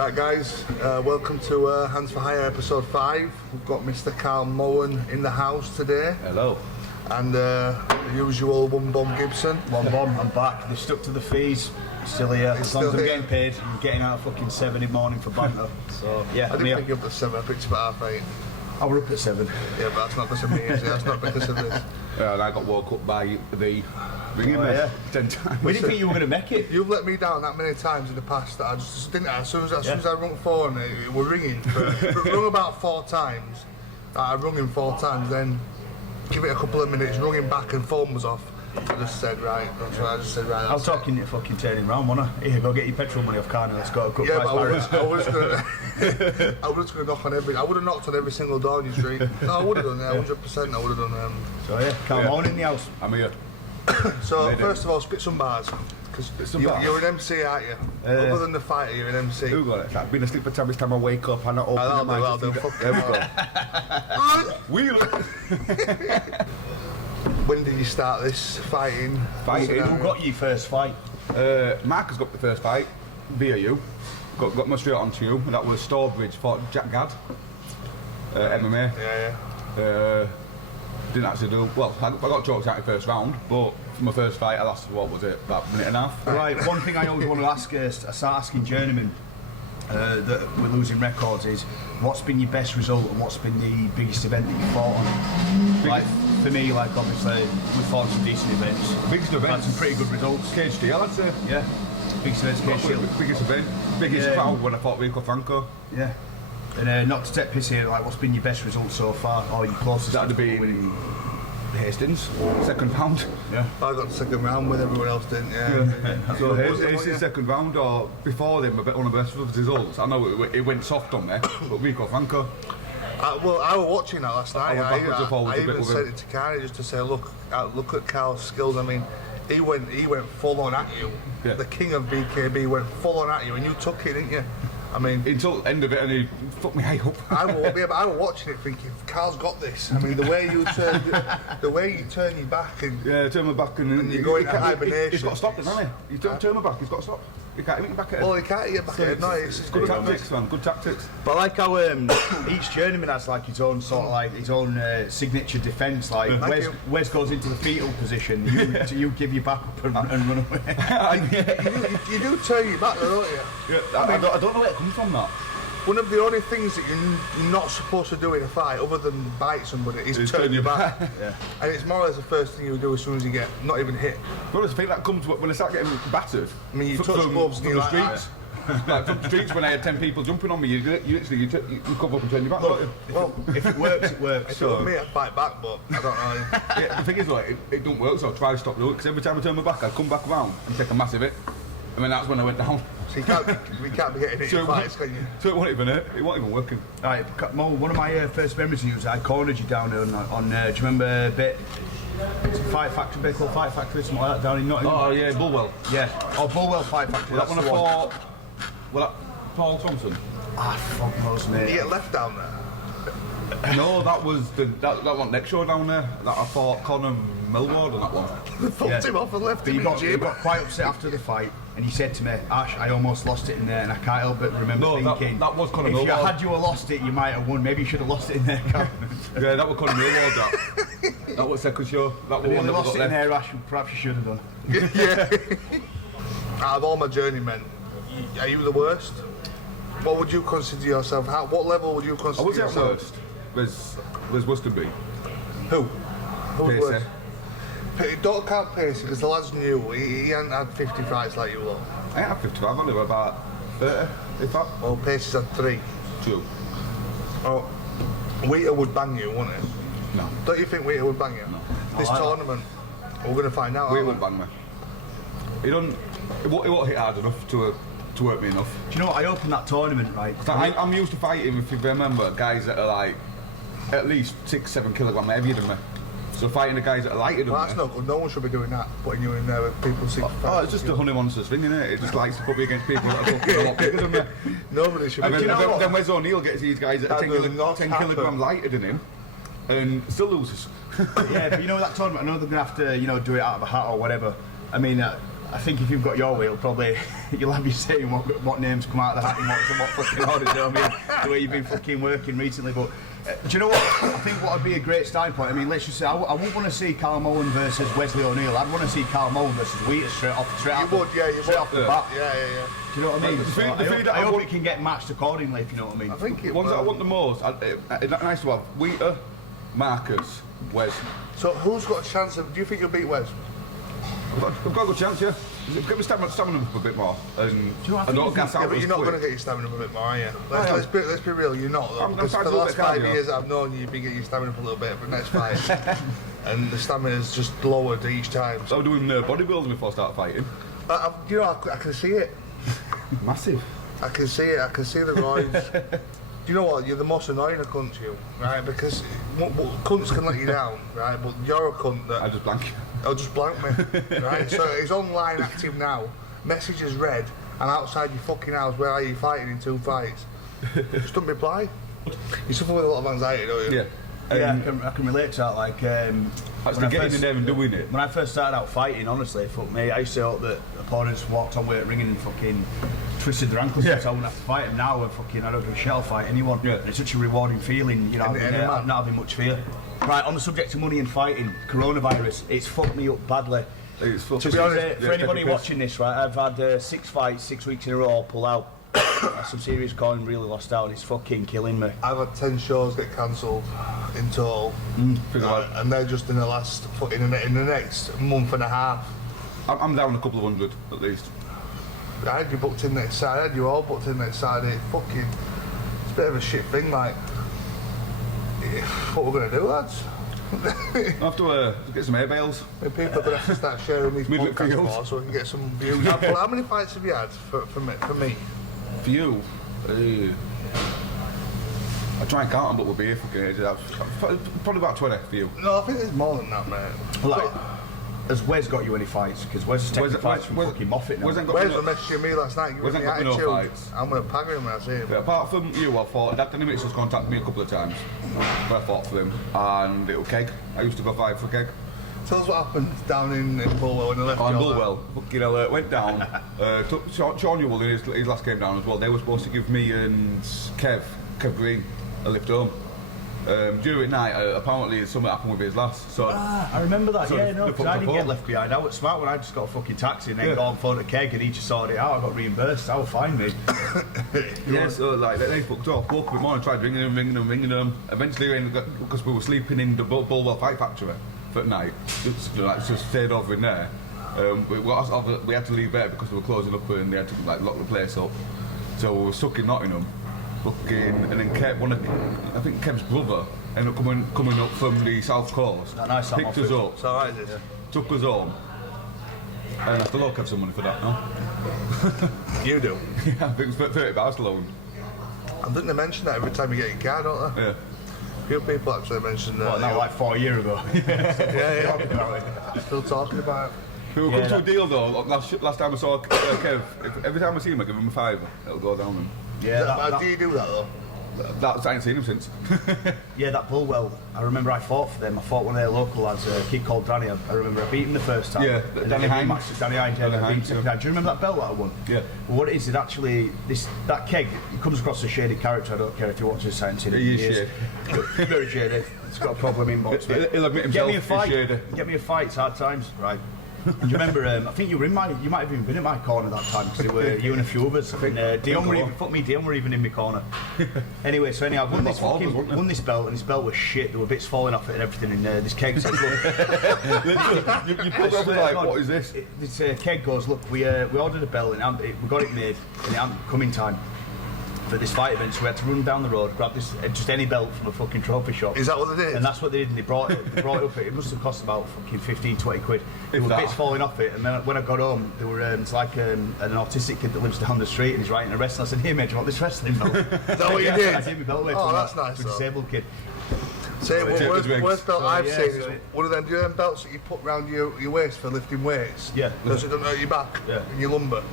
Right guys, welcome to Hands for Hire episode 5. We've got Mr. Karl Moughan in the house today. Hello. And the usual one bomb Gibson. One bomb, I'm back. They've stuck to the fees. Still here. As long as I'm getting paid, I'm getting out at fucking 7 in the morning for banter. So yeah, I didn't pick you up at 7, I picked you up at 8. I was up at 7. Yeah, but that's not because of me, is it? That's not because of this. Yeah, and I got woke up by the ringing me 10 times. We didn't think you were going to make it. You've let me down that many times in the past that I just didn't. As soon as I rung phone, it was ringing. It rung about 4 times. I rung him 4 times, then give it a couple of minutes, rung him back, and phone was off. I just said right. That's what I just said right. I was talking to fucking turning round, wasn't I? Here, go get your petrol money off Carney. Let's go. Cut price I was going to knock on every. I would have knocked on every single door in your street. No, I would have done that. 100%. I would have done. So yeah, Karl Moughan in the house. I'm here. So first of all, spit some bars. Because you're an MC, aren't you? Other than the fighter, you're an MC. Who got it? I've been asleep for time I wake up and I open my eyes. There we go. When did you start this fighting? Who got you first fight? Marcus got the first fight via you. Got my straight onto you. And that was Stourbridge fought Jack Gadd. MMA. Yeah. Didn't actually do well. I got choked out in the first round, but for my first fight, I lasted what was it, about a minute and a half. Right. One thing I always want to ask is, I start asking journeymen that we're losing records is, what's been your best result and what's been the biggest event that you fought on? Like for me, like obviously we fought some decent events. Biggest event. Had some pretty good results. Cage deal, I'd say. Yeah. Biggest events, cage deal. Biggest event. Biggest crowd when I fought Rico Franco. Yeah. And not to take piss here, like what's been your best result so far, or your closest? That'd be winning Hastings, second round. Yeah. I got the second round with everyone else didn't. Yeah. So Hastings second round, or before them, one of the best results. I know it went soft on there, but Rico Franco. Well, I was watching that last night. I even said it to Carney just to say, look at Karl's skills. I mean, he went full on at you. Yeah. The King of BKB went full on at you, and you took it, didn't you? I mean, until the end of it, and he fucked me eye up. I was watching it thinking, Karl's got this. I mean, the way you turn your back and turn my back and you go into hibernation. He's got to stop then, hasn't he? You turn my back, he's got to stop. You can't hit your back at Well, he can't hit your back at no, it's good tactics, man. Good tactics. But I like how each journeyman has like his own sort of like his own signature defence. Like Wes goes into the fetal position, you give your back up and run away. you do turn your back, though, don't you? Yeah, I don't know where it comes from. That one of the only things that you're not supposed to do in a fight, other than bite somebody, is turn your back. Yeah. And it's more or less the first thing you do as soon as you get not even hit. Well, I think that comes when I start getting battered. I mean, you touch gloves from the streets. Like from the streets, when I had 10 people jumping on me, you literally you cover up and turn your back. Well, if it works, it works. If it was me, I'd fight back, but I don't know. Yeah, the thing is, like, it don't work, so I try to stop doing it, because every time I turn my back, I'd come back around and take a massive hit. I mean, that's when I went down. So we can't be getting hit in fights, can you? So it wasn't even working. Right, Mo, one of my first memories of you was I cornered you down on do you remember a bit? Fight Factory, bit called Fight Factory, something like that down in Nottingham. Oh yeah, Bulwell. Yeah, Bulwell Fight Factory. That one I fought. Well, Paul Thompson. Fuck knows, mate. Did you get left down there? No, that was that one next show down there. That I fought Conor Millward on that one. Fucked him off and left him in the gym. He got quite upset after the fight, and he said to me, Ash, I almost lost it in there, and I can't help but remember thinking, that was Conor Millward. Millward. Had you lost it, you might have won. Maybe you should have lost it in there, Yeah, that was Conor Millward. That was second show. That was one that lost got it in left. there, Ash. Perhaps you should have done. Yeah. Out of all my journeymen, are you the worst? What would you consider yourself? What level would you consider yourself? I was worst. Was Wustonby. Who? Who's worse? Don't count Pacey, because the lad's new. He hadn't had 50 fights like you lot. I ain't had 55, I've only about 30, if that. Well, Pacey's had 3. 2. Oh, Wheater would bang you, wouldn't it? No. Don't you think Wheater would bang you? No. This tournament, we're going to find out. Wheater won't bang me. He won't hit hard enough to hurt me enough. Do you know what? I opened that tournament, right? I'm used to fighting, if you remember, guys that are like at least 6-7 kilograms heavier than me. So fighting the guys that are lighter than me. Well, that's not good. No one should be doing that. Putting you in there with people 6 Oh, it's just a honey monster's thing, isn't it? It just likes to put me against people that are fucking a lot bigger than me. Nobody should be. Then Wes O'Neill gets these guys that are 10 kilograms lighter than him and still loses. Yeah, but you know that tournament, I know they're going to have to, do it out of a hat or whatever. I mean, I think if you've got your way, you'll have you saying what names come out of the hat and what fucking orders, you know what I mean? The way you've been fucking working recently. But do you know what? I think what would be a great starting point. I mean, let's just say I wouldn't want to see Karl Moughan versus Wesley O'Neill. I'd want to see Karl Moughan versus Wheater straight off the bat. Yeah. Do you know what I mean? I hope it can get matched accordingly, if you know what I mean. I think it ones that I want the most, it's nice to have Wheater, Marcus, Wes. So who's got a chance of? Do you think you'll beat Wes? I've got a good chance, yeah. Get me stamina up a bit more, and I don't gas out. Yeah, but you're not going to get your stamina up a bit more, are you? Let's be real, you're not. Because for the last 5 years I've known you've been getting your stamina up a little bit, but next fight, and the stamina's just lowered each time. So I'm doing bodybuilding before I start fighting. I can see it. Massive. I can see it. I can see the roids. You know what? You're the most annoying of cunts, you, right? Because cunts can let you down, right? But you're a cunt that... I just blank you. I'll just blank me, right? So he's online active now, message is read, and outside your fucking house, where are you fighting in 2 fights? Just don't reply. You suffer with a lot of anxiety, don't you? Yeah. I can relate to that. Like, getting in there and doing it. When I first started out fighting, honestly, fuck me, I used to hope that opponents walked on with ringing and fucking twisted their ankles, so I wouldn't have to fight them. Now, I don't give a shit, I'll fight anyone. Yeah. It's such a rewarding feeling, you know, not having much fear. Right, on the subject of money and fighting, coronavirus, it's fucked me up badly. To be honest, for anybody watching this, right, I've had 6 fights, 6 weeks in a row, pull out. Some serious coin, really lost out, and it's fucking killing me. I've had 10 shows get cancelled in total, and they're just in the last, in the next month and a half. I'm down a couple of hundred at least. I had you booked in next side, I had you all booked in next side. It's a bit of a shit thing, like. What we're going to do, lads? I have to get some air bales. People are going to have to start sharing these podcasts more so we can get some views. How many fights have you had for me? For you? I try and count them, but we'll be here for ages. Probably about 20 for you. No, I think there's more than that, mate. Like, has Wes got you any fights? Because Wes is taking fights from fucking Moffitt now. Wes was messaging me last night. Wes ain't got no fights. I'm going to pag him when I see him. But apart from you, I fought. Dad Mitchell's has contacted me a couple of times. But I fought for him. And it was Keg. I used to go fight for Keg. Tell us what happened down in Bulwell when they left. In Bulwell, fucking hell, went down. Took Sean Newell in his last game down as well. They were supposed to give me and Kev Green a lift home. During night, apparently something happened with his last. So I remember that. So because I didn't get left behind. I was smart when I just got a fucking taxi and then got on phone to Keg and he just sorted it out. I got reimbursed. That would fine me. So like they fucked off. Woke up in the morning, tried ringing them. Eventually, because we were sleeping in the Bulwell Fight Factory for night, just stayed over in there. We had to leave there because we were closing up and they had to lock the place up. So we were stuck in Nottingham. And then I think Kev's brother ended up coming up from the south coast, picked us up, took us home, and I still owe Kev some money for that, no? You do? Yeah, I think it's £30 alone. I think they mention that every time you get your car, don't they? Yeah. Few people actually mention that. Well, not like 4 years ago. yeah. Still talking about it. We will come to a deal though. Last time I saw Kev, every time I see him, I give him a £5. It'll go down him. Yeah, do you do that though? I ain't seen him since. Yeah, that Bulwell. I remember I fought for them. I fought one of their local lads, a kid called Danny. I remember I beat him the first time. Yeah, Danny Hines. Do you remember that belt that I won? Yeah. Well, what it is, actually, that Keg, it comes across as a shady character. I don't care if you watch his science in it. He is shady. Very shady. It's got a problem inbox. He'll admit himself. Get me a fight. It's hard times, right? Do you remember? I think you were you might have even been in my corner that time because it were you and a few others. I think Dion were even in my corner. Anyway, I won this belt and this belt was shit. There were bits falling off it and everything. And this Keg said, "Look, you put up like, what is this?" This Keg goes, "Look, we ordered a belt and we got it made and it hadn't come in time for this fight event, so we had to run down the road, grab this just any belt from a fucking trophy shop." Is that what they did? And that's what they did. And they brought it up. It must have cost about fucking 15-20 quid. There were bits falling off it, and then when I got home, there were it's like an autistic kid that lives down the street and he's writing a wrestling. I said, "Hey mate, do you want this wrestling belt?" Is that what you did? I gave my belt away. Oh, that's nice. To a disabled kid. Say, worst belt I've seen is one of them. Do you know them belts that you put round your waist for lifting weights? Yeah. Because it doesn't hurt your back and your lumbar.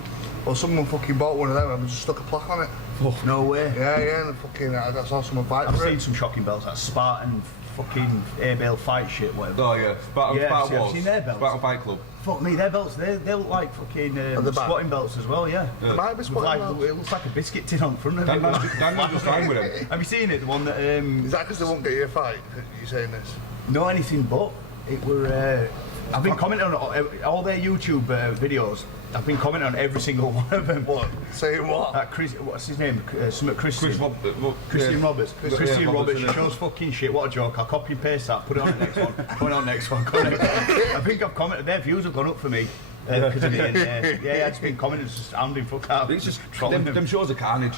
Well, someone fucking bought one of them and just stuck a plaque on it. Oh, no way. Yeah, and fucking, I saw someone fight I've for seen it. some shocking belts, like Spartan fucking A-Bale fight shit, whatever. Oh yeah, Spartan I've seen their belts. Spartan Fight Club. Fuck me, their belts, they look like fucking the back? squatting belts as well, yeah. It might be With spotted like, belts. it looks like a biscuit tin on front of Dan it. Daniel just signed with him. Have you seen it? The one that Is that because they won't get you a fight? You saying this? no anything but. It were. I've been commenting on all their YouTube videos. I've been commenting on every single one of them. What? Saying what? Chris, what's his name? Christian Christian Roberts. Christian Roberts yeah. shows fucking shit. What a joke. I'll copy and paste that. Put it on the next one. Put it on the next one. Go next one. I think I've commented. Their views have gone up for me. Because of it. Yeah, it's been commenting, just hounding fuck out. It's just trolling them shows are carnage.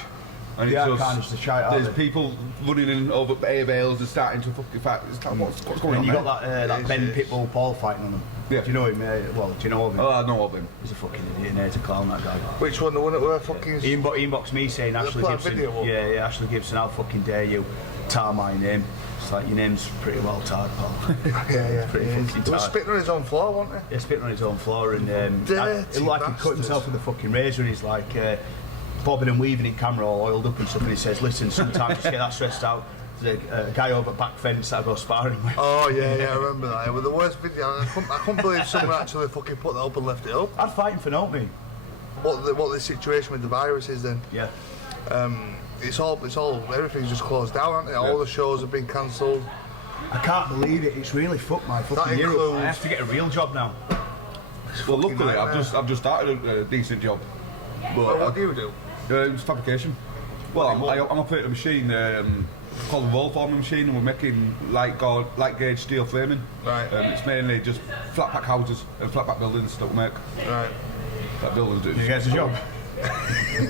And Yeah, it's just, carnage, the shite out there's of it. people running in over A-bales and starting to fucking fight. It's like, what's going on And you there? got that Ben Pitbull Paul fighting on them. Yeah. Do you know him? Well, do you know of him? Oh, I know of him. He's a fucking idiot, and he's a clown, that guy. Which one? The one that were fucking... He inboxed me saying, Ashley planned Gibson. video one? Yeah, Ashley Gibson, how fucking dare you tar my name? It's like, your name's pretty well tarred, pal. Yeah. Pretty fucking He was tarred. spitting on his own floor, wasn't he? Yeah, spitting on his own floor, and it Dirty looked like he cut bastard. himself with a fucking razor, and he's like bobbing and weaving in camera, all oiled up and stuff, and he says, listen, sometimes just get that stressed out. There's a guy over back fence that I go sparring with. Oh, yeah, I remember that. It was the worst video. I couldn't believe someone actually fucking put that up and left it up. I'd fight him for no me. What the situation with the virus is then? Yeah. It's all, everything's just closed down, aren't it? All the shows have been cancelled. I can't believe it. It's really fucked my fucking year up. includes- I have to get a real job now. Well, luckily, nightmare. I've just started a decent job. Well, what do you do? It's fabrication. Well, I'm operating a machine called a roll forming machine, and we're making light gauge steel framing. Right. It's mainly just flat pack houses and flat pack buildings that we make. Right. That buildings do. You get a job.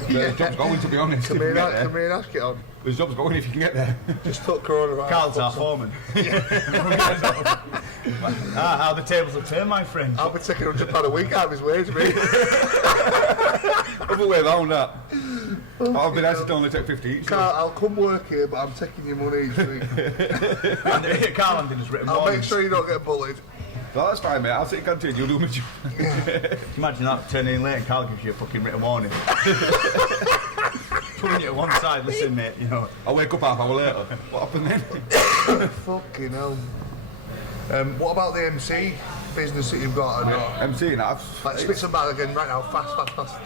The job's going, to be honest. Come if you here, get there. come here and ask it on. The job's going if you can get there. Just took coronavirus. Carl's our foreman. How the tables have turned, my friend. I'll be taking £100 a week out of his wage, mate. Other way around that. I've been asked to only take 50 each. Carl, I'll come work here, but I'm taking your money each week. Carl Landon has written I'll make warnings. sure you don't get bullied. No, that's fine, mate. I'll sit in canteen. You'll do my job. Imagine that, turning in late and Carl gives you a fucking written warning. Pulling you to one side, listen mate, you know. I'll wake up half hour later. What happened then? Fucking hell. What about the MC business that you've got? MC and I've Like, spit some back again right now. Fast.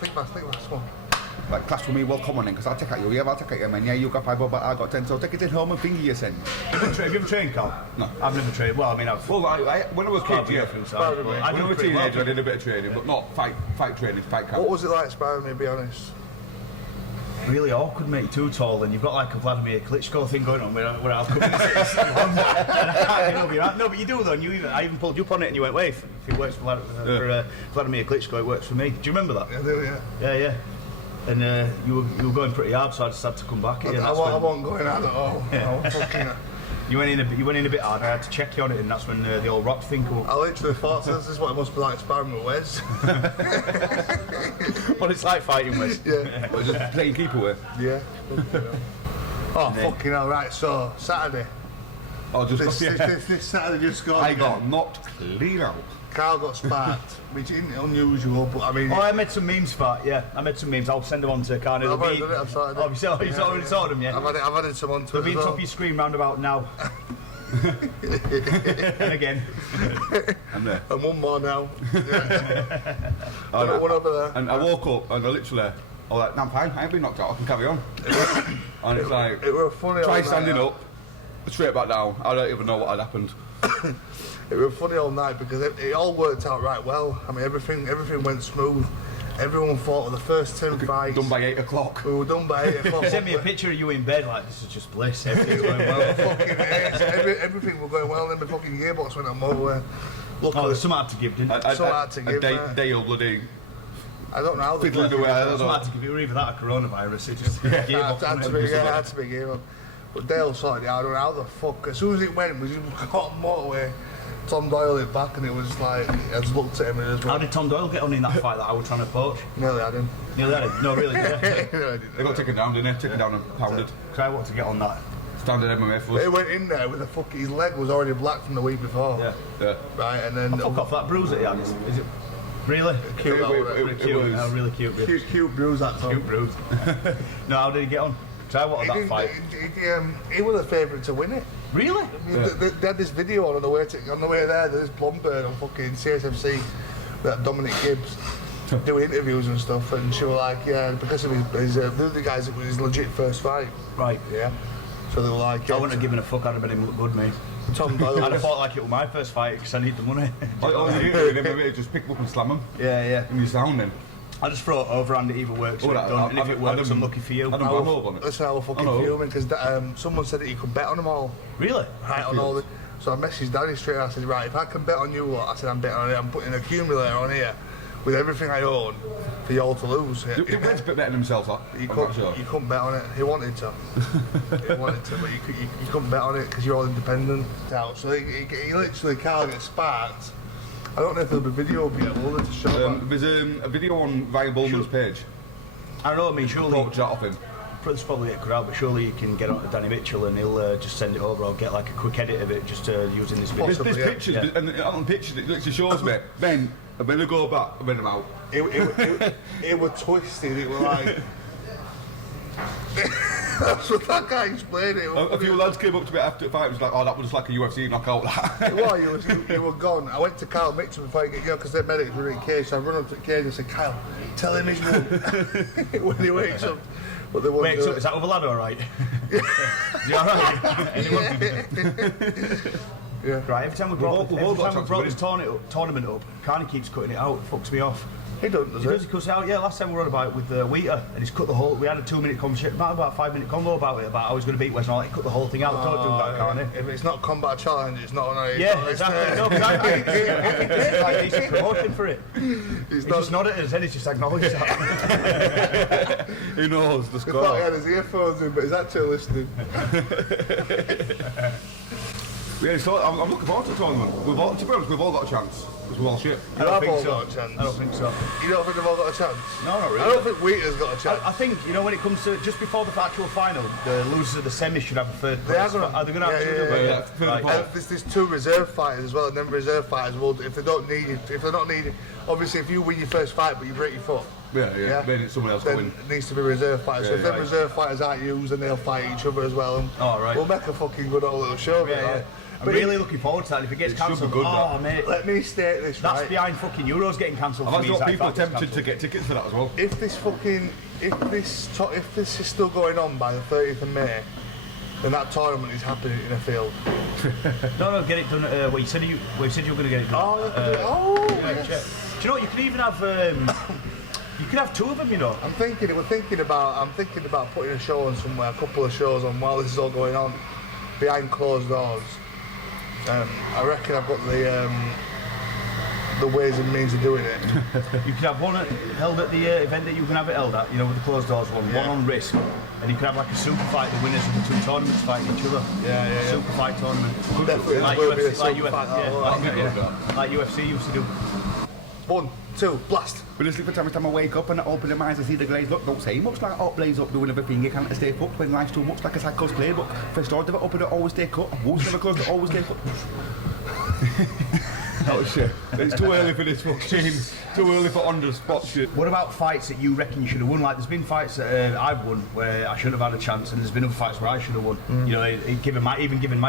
Think fast. Come on. like class with me, well come on then, because I'll take out you, yeah, I'll take out you, man. Yeah, you got 5, but I got 10, so take it in home and finger you send. Have you ever trained, Carl? No. I've never trained. Well, I mean, I've... When I was a kid, yeah. Sparring me. When I was a teenager, I did a bit of training, but not fight training, fight camp. What was it like sparring me, be honest? Really awkward, mate. You're too tall, and you've got like a Vladimir Klitschko thing going on where I'll come in and I can't get over your hand. No, but you do though. And I even pulled you up on it, and you went, "Wait, if it works for Vladimir Klitschko, it works for me." Do you remember that? I do, yeah. Yeah. And you were going pretty hard, so I just had to come back again. I wasn't going out at all. Yeah. I was fucking... You went in a bit hard. I had to check you on it, and that's when the old rock thing came up. I literally thought, this is what it must be like sparring with Wes. Well, it's like fighting with. Yeah. But just playing keeper with. Yeah. Oh, fucking hell, right, so, Saturday. Oh, just This Saturday just gone. I got knocked clean out. Carl got sparked, which isn't unusual, but I mean... Oh, I made some memes for it, yeah. I made some memes. I'll send them on to Carl. I've already done it, I've started it. Oh, you've already saw them, yeah? I've added some onto They'll it be as on top well. of your screen round about now. And again. I'm there. And one more now. And One over there. And I woke up and I literally, I was like, no, I'm fine, I ain't been knocked out, I can carry on. And it's like, It were funny all try night. standing up, straight back down, I don't even know what had happened. It was funny all night because it all worked out right well. I mean, everything went smooth. Everyone fought the first 2 fights. Done by 8 o'clock. We were done by 8 o'clock. Send me a picture of you in bed like, this is just bliss, everything's going well. Fucking everything was going well, and then the fucking gearbox went on motorway. Oh, there's some hard to give, didn't it? So hard to give, Dale bloody I don't know how they fiddling did it. away, I don't Some know. hard to give. It were either that or coronavirus. It just Had gearbox. to wasn't be, it? yeah, had to be gearbox. But Dale sorted it out. I don't know how the fuck. As soon as it went, we just got on motorway. Tom Doyle hit back, and it was like I just looked at him and it just How went. did Tom Doyle get on in that fight that I was trying to poach? Nearly had him. Nearly had it. No, really, yeah. No, I didn't. They got taken down, didn't they? Taken down and pounded. Because I wanted to get on that. Standard MMA for He us. went in there with a fucking. His leg was already black from the week before. Yeah. Yeah. Right, and then Fuck off that bruise that he had. Is it? Really? Cute, that one. It Cute. was- Oh, really cute. Cute bruise, that Tom. Cute brood. No, how did he get on? Because I wanted that fight. He was the favourite to win it. Really? They had this video on the way there. There's Blomberg on fucking CSFC, that Dominic Gibbs, doing interviews and stuff, and she was like, yeah, because of his the other guys, it was his legit first fight. Right. Yeah. So they were like, I wouldn't have given a fuck. I'd have been him look good, mate. Tom I'd Doyle. have fought like it was my first fight because I need the money. All you do in MMA, just pick them up and slam them. Yeah. And you sound them. I just throw it overhand, it either works or it don't. And if it works, I'm lucky for you. I don't know on it. Listen, I was fucking fuming because someone said that you could bet on them all. Really? Right, on all the. So I messaged Danny straight. I said, right, if I can bet on you lot, I said I'm betting on it. I'm putting an accumulator on here with everything I own for you all to lose. He went to betting himself up. You couldn't bet on it. He wanted to. He wanted to, but you couldn't bet on it because you're all independent. So he literally Karl gets sparked. I don't know if there'll be video of yet, will there, to show that? There's a video on Ryan Bowman's page. I don't know, I mean, surely. Chat off him. It's probably get crowd, but surely you can get on to Danny Mitchell and he'll just send it over or get like a quick edit of it just using this video. There's pictures, and on the pictures it literally shows me, then I'm going to go back, and then I'm out. It was twisted, it was like... That's what that guy explained it. A few lads came up to me after the fight and was like, oh, that was like a UFC knockout. Why? You were gone. I went to Karl Mitchell before I get because their medics were in the cage, so I run up to the cage and said, Kyle, tell him he's won. When he wakes up. But they won't Wakes up, is that other lad alright? Is he alright? Yeah. Right, every time we brought this tournament up, Carney keeps cutting it out, fucks me off. He does, He cuts it out. Yeah, last time we were on about it with Wheater, and he's cut the whole. We had a 2-minute conversation, about a 5-minute convo about it, about how he's going to beat West. And all that. He cut the whole thing out. Talk to him about Carney. If it's not combat challenge, it's not on a. Yeah, exactly. No, because I think it's like decent promotion for it. He's just nodded at his head. He's just acknowledged that. He knows the He thought score. he had his earphones in, but he's actually listening. Yeah, so I'm looking forward to the tournament. To be honest, we've all got a chance. Because we're all shit. I don't think got a chance. I don't think so. You don't think they've all got a chance? No, not really. I don't think Wheater's got a chance. I think, you know, when it comes to just before the actual final, the losers of the semi should have a third place. Are they going to have two? Yeah. There's 2 reserve fighters as well, and then reserve fighters will, if they're not needed, obviously if you win your first fight but you break your foot, then it's someone else then going. it needs to be reserve fighters. So if them reserve fighters aren't used, then they'll fight each other as well. And we'll make a fucking good old little show. I'm really looking forward to that. If it gets cancelled, mate. Let me state this right. That's behind fucking Euros getting cancelled. I've got people tempted to get tickets for that as well. If this is still going on by the 30th of May, then that tournament is happening in a field. No, get it done. Well, you said you were going to get it done. Yes. Do you know what? You can even have. You could have 2 of them, you know. I'm thinking about putting a show on somewhere, a couple of shows on while this is all going on, behind closed doors. I reckon I've got the ways and means of doing it. You could have one held at the event that you can have it held at, you know, with the closed doors one on risk, and you could have like a super fight, the winners of the 2 tournaments fighting each other. Yeah. Super fight tournament. Definitely, like UFC used to do. 1, 2, blast. But it's like every time I wake up and I open my eyes, I see the glaze. Look, don't say much like up blaze up doing everything. You can't stay put when life's too much like a psycho's play. But first order of it up and it always stay cut. Most never close, it always stay put. Oh shit! It's too early for this fucking. Too early for on the spot shit. What about fights that you reckon you should have won? Like, there's been fights that I've won where I shouldn't have had a chance, and there's been other fights where I should have won. You know, given my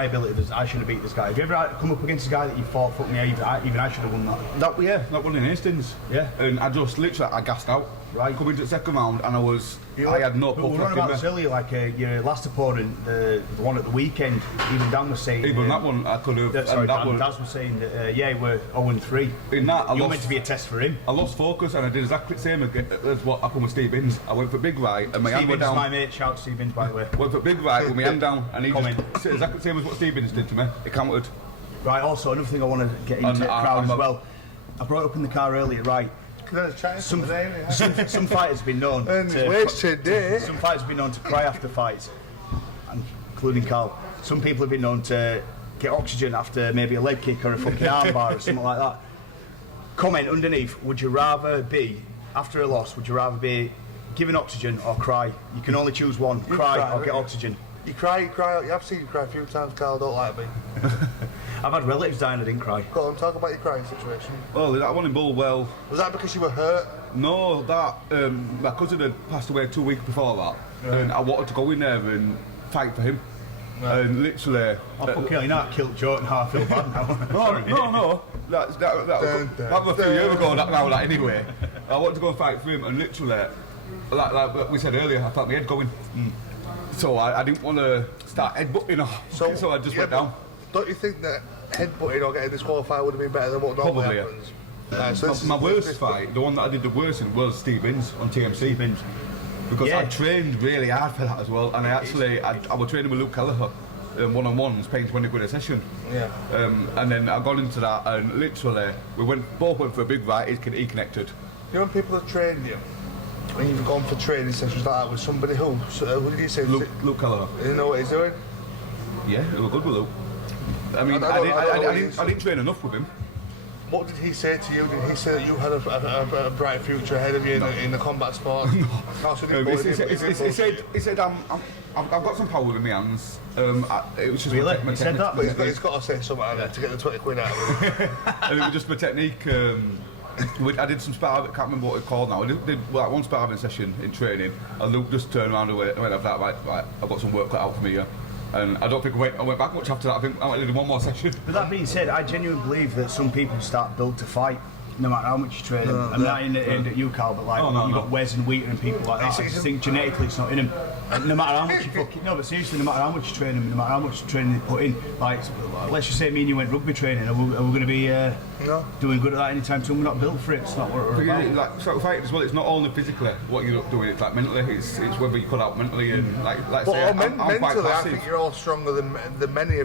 ability, I should have beat this guy. Have you ever come up against a guy that you thought, fuck me, even I should have won that? That one in Hastings. Yeah. And I just literally, I gassed out. Right. Coming to the second round, and I had no. We were on about this earlier, like your last opponent, the one at the weekend. Even Dan was saying. Even that one, I could have. Sorry, Dan was saying that we're 0-3. In that, you're meant to be a test for him. I lost focus, and I did exactly the same as what happened with Steve Inns. I went for big right, and my hand went down. Steve Inns, my mate. Shout out Steve Inns, by the way. Went for big right with my hand down, and he just exactly the same as what Steve Inns did to me. It counted. Right. Also, another thing I want to get into the crowd as well. I brought it up in the car earlier. Right. Some fighters have been known. Some fighters have been known to cry after fights, including Karl. Some people have been known to get oxygen after maybe a leg kick or a fucking armbar or something like that. Comment underneath: would you rather be after a loss? Would you rather be given oxygen or cry? You can only choose one: cry or get oxygen. You cry. I've seen you cry a few times, Karl. Don't like me. I've had relatives die and I didn't cry. Go on, talk about your crying situation. Well, that one in Bulwell. Was that because you were hurt? No, that my cousin had passed away 2 weeks before that, and I wanted to go in there and fight for him. And literally, fucking hell, you know, I killed Joe and I feel bad now. no. That was a few years ago now, like, anyway. I wanted to go and fight for him, and literally, like we said earlier, I felt my head going. So I didn't want to start headbutting, so I just went down. Don't you think that headbutting or getting disqualified would have been better than what normally happens? My worst fight, the one that I did the worst in, was Steve Binns on TMC. Because I trained really hard for that as well, and I was training with Luke Kelleher, one-on-ones, paying 20 quid a session. Yeah. And then I got into that, and literally, both went for a big fight. He connected. You know when people have trained you, when you've gone for training sessions like that with somebody who did you say? Luke Kelleher. You know what he's doing? Yeah, it was good with Luke. I mean, I didn't train enough with him. What did he say to you? Did he say that you had a bright future ahead of you in the combat sport? No. He said, I've got some power in my hands. It was just really? my he said that? But he's got to say something like that to get the 20 quid out of it. And it was just my technique. I did some sparring, I can't remember what it's called now. I did like one sparring session in training, and Luke just turned around and went like that, right, I've got some work cut out for me here. And I don't think I went back much after that. I think I did one more session. But that being said, I genuinely believe that some people start built to fight, no matter how much you train them. I'm not aimed at you, Carl, but like you've got Wes and Wheaton and people like that. I just think genetically it's not in them. And no matter how much you fucking but seriously, no matter how much you train them, no matter how much training they put in, like let's just say me and you went rugby training, are we going to be doing good at that anytime soon? We're not built for it. It's not what we're about. Like sort of fighting as well. It's not only physically what you're doing. It's like mentally. It's whether you cut out mentally and like say I'm mentally, quite I passive. think you're all stronger than many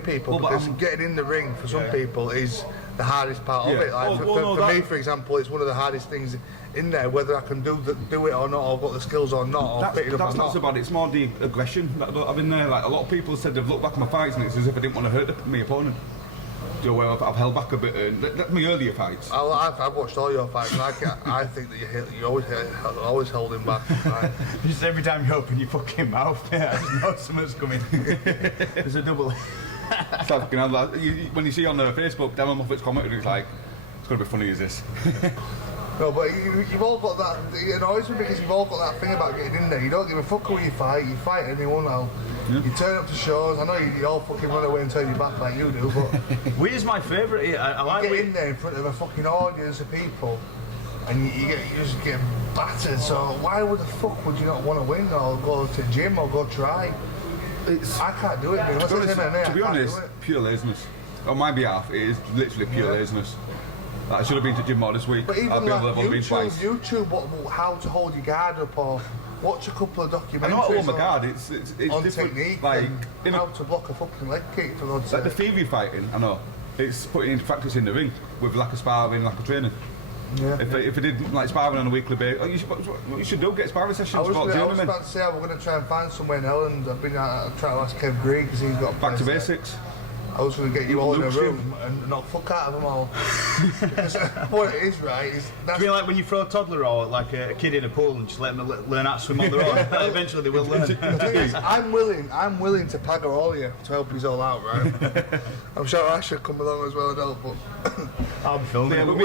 people, because getting in the ring for some people is the hardest part of it. Like for me, for example, it's one of the hardest things in there, whether I can do it or not, or got the skills or not, or fit it up or not. That's not so bad. It's more the aggression that I've been there. Like a lot of people said they've looked back at my fights and it's as if I didn't want to hurt my opponent. You know, where I've held back a bit. That's my earlier fights. I've watched all your fights, and I think that you always hold him back. Right? Just every time you open your fucking mouth, I know someone's coming. There's a double. So, when you see on Facebook, Devon Moffitt's commented, he's like, it's going to be funny, is this? No, but you've all got that. It annoys me because you've all got that thing about getting in there. You don't give a fuck who you fight. You fight anyone now. Yeah. You turn up to shows. I know you all fucking run away and turn your back like you do, but Whea's my favourite. I like get in there in front of a fucking audience of people, and you just get battered. So why would the fuck would you not want to win or go to the gym or go try? I can't do it. To be honest, pure laziness. On my behalf, it is literally pure laziness. I should have been to gym more this week. But even like YouTube, how to hold your guard up, or watch a couple of documentaries. I know how to hold my guard. It's on different, technique, like how to block a fucking leg kick for God's sake. Like the TV fighting, I know. It's putting into practice in the ring with lack of sparring, lack of training. Yeah. If it did like sparring on a weekly basis, you should do get sparring sessions. I was about to say we're going to try and find somewhere in Holland. I've been trying to ask Kev Green because he's got back to basics. I was going to get you all in a room and knock fuck out of them all. Because what it is, right, is... Do you mean like when you throw a toddler or like a kid in a pool and just let them learn how to swim on their own? Eventually they will learn. I'm willing to pagger all you to help you all out, right? I'm sure I should come along as well and help, but... I'll be filming. Yeah, but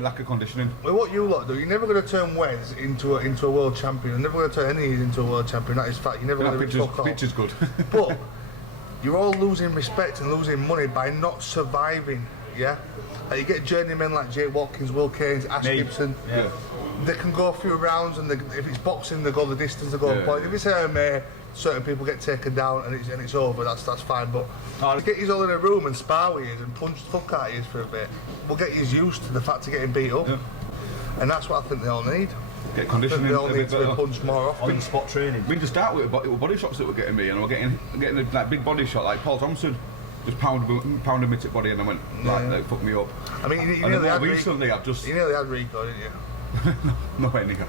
lack of conditioning. With what you lot do, you're never going to turn Wes into a world champion. You're never going to turn any of these into a world champion. That is fact. You're never going to be fuck off. Picture's good. But... you're all losing respect and losing money by not surviving, yeah? Like you get journeymen like Jake Watkins, Will Keynes, Ash Gibson. Yeah. They can go a few rounds, and if it's boxing, they go the distance, they go a point. If it's MMA, certain people get taken down and it's over. That's fine. But get you all in a room and spar with you and punch the fuck out of you for a bit. We'll get you used to the fact of getting beat up, and that's what I think they all need. Get conditioning. They all need to be punched more often. On spot training. We can start with body shots that were getting me, and we're getting a like big body shot like Paul Thompson. Just pounded me to body, and I went like fuck me up. I mean, you nearly had Rico, didn't you? no way, Nico.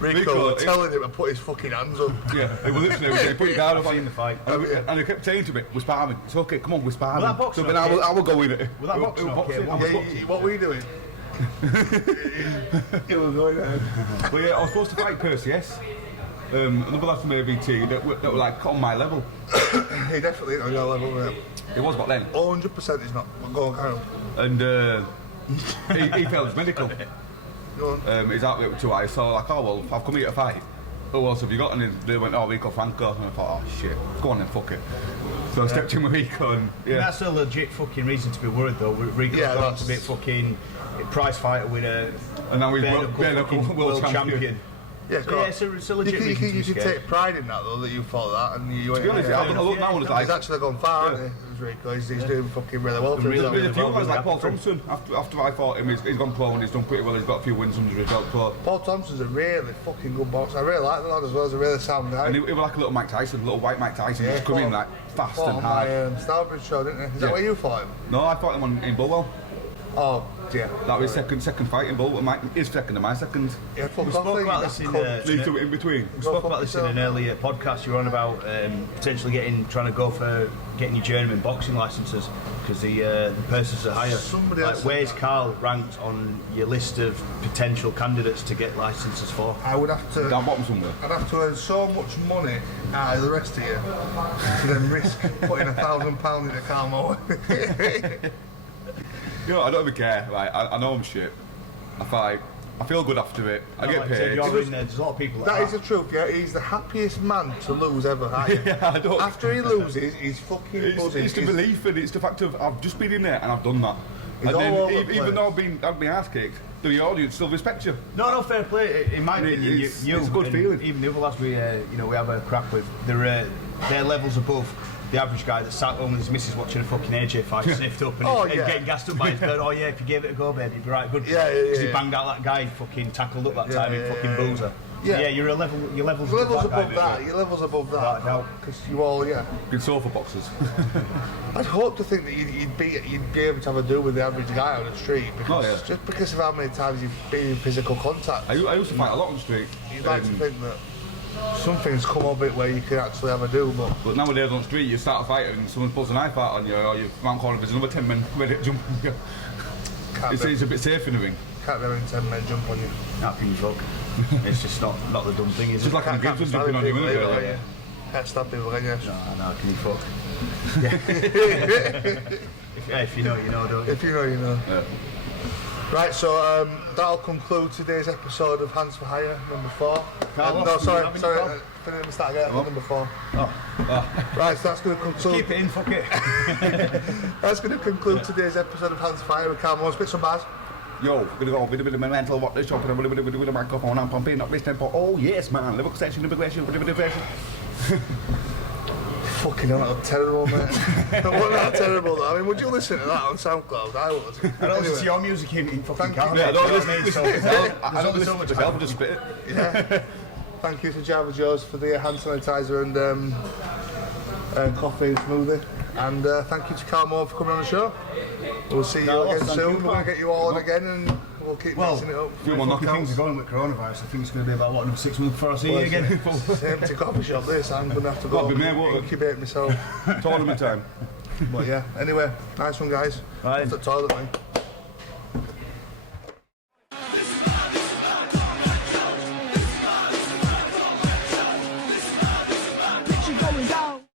Rico was telling him to put his fucking hands up. Yeah, it was literally he put his guard up in the fight, and he kept saying to me, "We're sparring. It's okay. Come on, we're sparring." So then I will go in it. Was that boxing? What were you doing? It was going ahead. Well, yeah, I was supposed to fight Percy, another lad from AVT that were like on my level. He definitely on your level, yeah. It was back then. 100% he's not. Go on, carry on. And he failed his medical. Go on. He's out with 2 eyes, so like, oh well, I've come here to fight. Oh well, so have you got? And they went, oh, Rico Franco. And I thought, oh shit, go on then, fuck it. So I stepped in with Rico and That's a legit fucking reason to be worried though. Rico's got to be a fucking prize fighter with a and now he's bare knuckle world champion. Yeah, It's a legit reason to be you scared. take pride in that though, that you thought that, and you. To be honest, I look now and it's like he's actually gone far, hasn't he? Rico, he's doing fucking really well for himself. there's a few guys like Paul Thompson. After I fought him, he's gone pro and he's done pretty well. He's got a few wins under his belt. Paul Thompson's a really fucking good boxer. I really like the lad as well. He's a really sound guy. And he was like a little Mike Tyson, little white Mike Tyson. Just come in like fast and hard. On my Starbridge show, didn't he? Is that where you fought him? No, I fought him in Bulwell. Oh, dear. That was his second fight in Bulwell. His second and my second. Yeah, We spoke about this In between. We spoke about this in an earlier podcast. You were on about potentially trying to go for getting your journeyman boxing licences because the purses are higher. Where's Karl ranked on your list of potential candidates to get licences for? I would have to. Down bottom somewhere. I'd have to earn so much money out of the rest of you to then risk putting £1,000 into Karl Moughan. You know, I don't even care. Like, I know I'm shit. I fight. I feel good after it. I get paid. There's a lot of people like That is the truth, yeah. He's the happiest man to lose ever. I don't. After he loses, he's fucking buzzing. It's the belief and it's the fact of I've just been in there and I've done that. He's And all over then the even place. though I've been ass kicked, the audience still respect you. No, fair play. In my opinion, It's a good and feeling. Even the other lads we have a crack with, they're levels above the average guy that sat home with his missus watching a fucking AJ fight, sniffed up and getting gassed up by his bird. Oh yeah, if you gave it a go, baby, it'd be right good. Yeah. Because he banged out that guy, fucking tackled up that time in fucking boozer. Yeah. Your levels above above that. Your levels above that. Because you all, Good sofa boxers. I'd hope to think that you'd be able to have a do with the average guy on the street because just because of how many times you've been in physical contact. I used to fight a lot on the street. You'd like to think that something's come of it where you can actually have a do, But nowadays on the street, you start a fight and someone pulls a knife out on you, or you round corner, there's another 10 men ready to jump on you. It's a bit safe in the ring. Can't have any 10 men jump on you. That can fuck. It's just not the dumb thing, is it? Just like a Gibson jumping on you, isn't it? Can't stab people, can you? No, can you fuck? If you know, you know, don't you? If you know, you know. Yeah. Right, so that'll conclude today's episode of Hands for Hire, number 4. No, sorry, let me start again, number 4. Right, so that's going to conclude. Keep it in, fuck it. That's going to conclude today's episode of Hands for Hire with Karl Moughan. Spit some bars. Yo, we're gonna go with a bit of mental what this shop with a microphone. I'm pumping up this tempo. Oh yes, man. Liverpool section, immigration. Fucking hell, that was terrible, mate. That wasn't that terrible, though. I mean, would you listen to that on SoundCloud? I would. I don't listen to your music in fucking car. Yeah, I don't listen There's only so much myself. Just spit it. Yeah. Thank you to Java Joe's for the hand sanitizer and coffee and smoothie. And thank you to Karl Moughan for coming on the show. We'll see you again soon. We're going to get you all on again and we'll keep mixing it up. A few more knockouts. Things are going with coronavirus. I think it's going to be about, another 6 months before I see you again? It's an empty coffee shop this. I'm going to have to go incubate myself. Tournament time. But yeah, anyway, nice one, guys. Right. Off the toilet, mate.